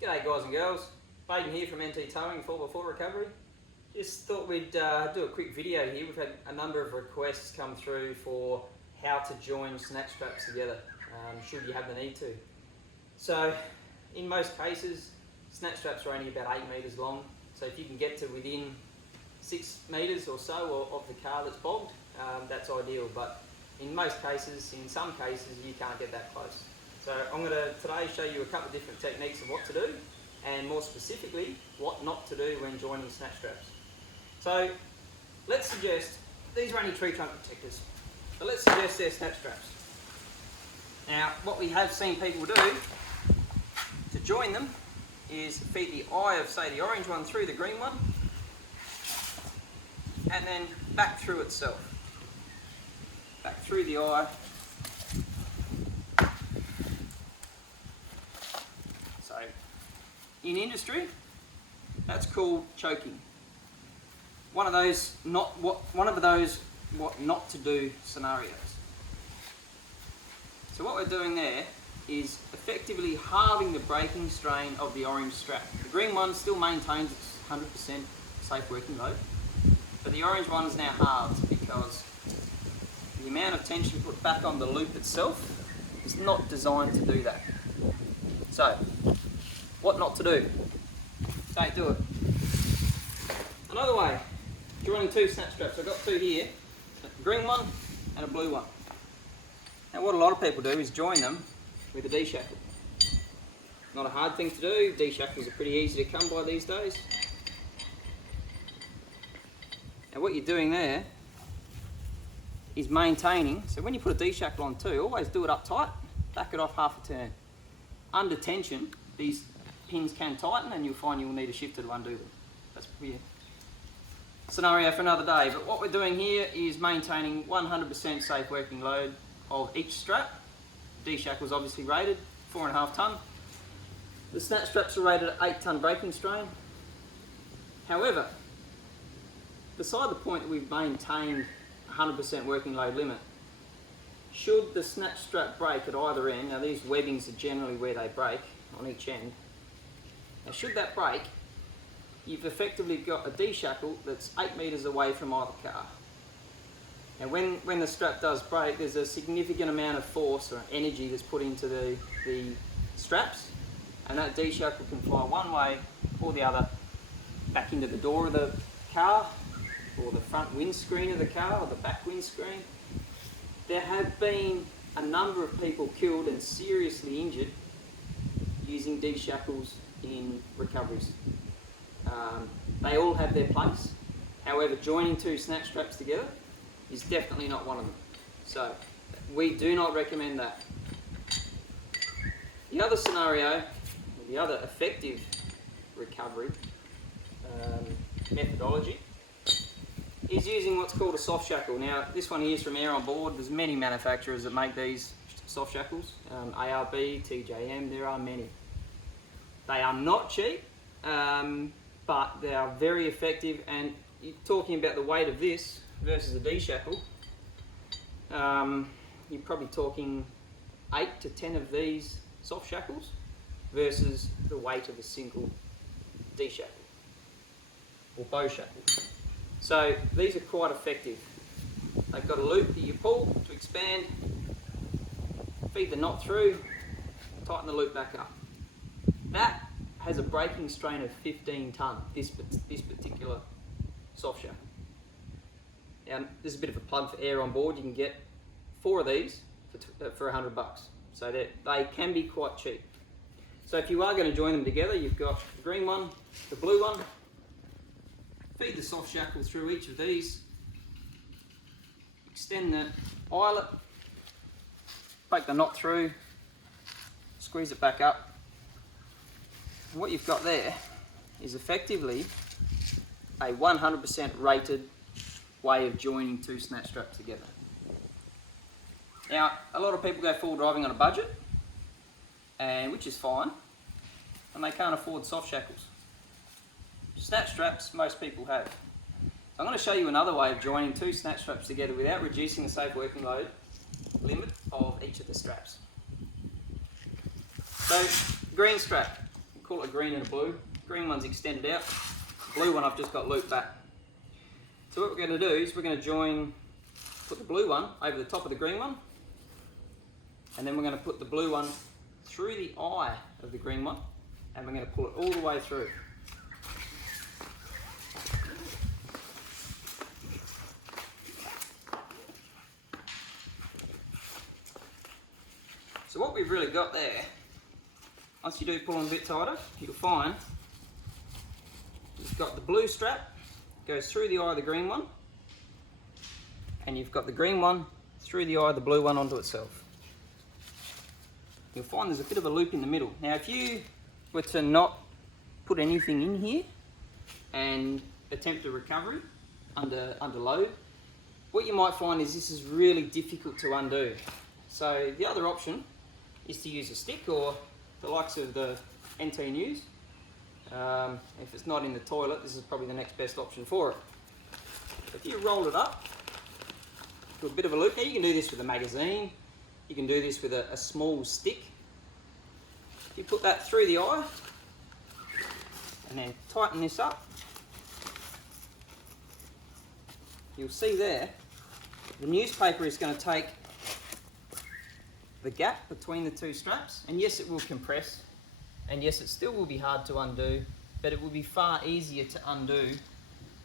G'day guys and girls, Baden here from NT Towing 4x4 Recovery. Just thought we'd do a quick video here. We've had a number of requests come through for how to join snatch straps together, should you have the need to. So in most cases, snatch straps are only about 8 metres long, so if you can get to within 6 metres or so of the car that's bogged, that's ideal, but in most cases, in some cases, you can't get that close. So I'm going to today show you a couple of different techniques of what to do, and more specifically, what not to do when joining snatch straps. So let's suggest, these are only tree trunk protectors, but let's suggest they're snatch straps. Now, what we have seen people do to join them is feed the eye of, say, the orange one through the green one, and then back through itself. Back through the eye. So, in industry, that's called choking. One of those what not to do scenarios. So what we're doing there is effectively halving the braking strain of the orange strap. The green one still maintains its 100% safe working load, but the orange one is now halved because the amount of tension put back on the loop itself is not designed to do that. So, what not to do? Don't do it. Another way, joining two snatch straps. I've got two here, a green one and a blue one. Now what a lot of people do is join them with a D-shackle. Not a hard thing to do, D-shackles are pretty easy to come by these days. Now what you're doing there is maintaining, so when you put a D-shackle on too, always do it up tight, back it off half a turn. Under tension, these pins can tighten and you'll find you'll need a shifter to undo them. That's probably a scenario for another day, but what we're doing here is maintaining 100% safe working load of each strap. D-shackle is obviously rated 4.5 tonne. The snatch straps are rated at 8 tonne braking strain. However, beside the point that we've maintained 100% working load limit, should the snatch strap break at either end, now these webbings are generally where they break on each end, now should that break, you've effectively got a D-shackle that's 8 metres away from either car. Now when the strap does break, there's a significant amount of force or energy that's put into the straps, and that D-shackle can fly one way or the other back into the door of the car, or the front windscreen of the car, or the back windscreen. There have been a number of people killed and seriously injured using D-shackles in recoveries. They all have their place. However, joining two snatch straps together is definitely not one of them. So, we do not recommend that. The other scenario, the other effective recovery methodology is using what's called a soft shackle. Now, this one here is from Air on Board. There's many manufacturers that make these soft shackles. ARB, TJM, there are many. They are not cheap, but they are very effective, and you're talking about the weight of this versus a D-shackle, you're probably talking 8 to 10 of these soft shackles versus the weight of a single D-shackle or bow shackle. So these are quite effective. They've got a loop that you pull to expand, feed the knot through, tighten the loop back up. That has a braking strain of 15 tonne, this particular soft shackle. Now, this is a bit of a plug for Air on Board. You can get 4 of these for $100. So they can be quite cheap. So if you are going to join them together, you've got the green one, the blue one. Feed the soft shackle through each of these. Extend the eyelet. Break the knot through. Squeeze it back up. And what you've got there is effectively a 100% rated way of joining two snatch straps together. Now, a lot of people go full driving on a budget, and which is fine, and they can't afford soft shackles. Snatch straps, most people have. So I'm going to show you another way of joining two snatch straps together without reducing the safe working load limit of each of the straps. So, green strap, call it a green and a blue. Green one's extended out, blue one I've just got looped back. So what we're going to do is we're going to put the blue one over the top of the green one, and then we're going to put the blue one through the eye of the green one, and we're going to pull it all the way through. So what we've really got there, once you do pull on a bit tighter, you'll find you've got the blue strap goes through the eye of the green one, and you've got the green one through the eye of the blue one onto itself. You'll find there's a bit of a loop in the middle. Now if you were to not put anything in here and attempt a recovery under load, what you might find is this is really difficult to undo. So the other option is to use a stick, or the likes of the NT News. If it's not in the toilet, this is probably the next best option for it. If you roll it up to a bit of a loop, now you can do this with a magazine, you can do this with a small stick. You put that through the eye and then tighten this up. You'll see there, the newspaper is going to take the gap between the two straps, and yes, it will compress, and yes, it still will be hard to undo, but it will be far easier to undo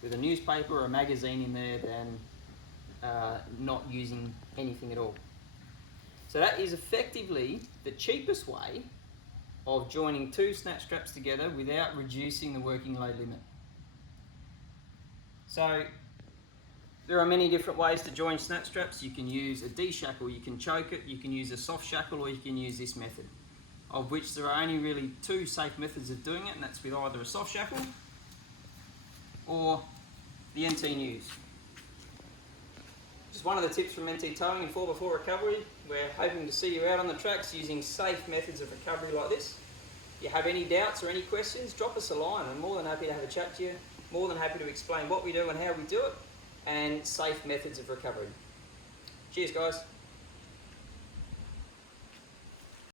with a newspaper or a magazine in there than not using anything at all. So that is effectively the cheapest way of joining two snatch straps together without reducing the working load limit. So there are many different ways to join snatch straps. You can use a D-shackle, you can choke it, you can use a soft shackle, or you can use this method, of which there are only really two safe methods of doing it, and that's with either a soft shackle or the NT News. Just one of the tips from NT Towing and 4x4 Recovery. We're hoping to see you out on the tracks using safe methods of recovery like this. If you have any doubts or any questions, drop us a line. I'm more than happy to have a chat to you, more than happy to explain what we do and how we do it, and safe methods of recovery. Cheers guys.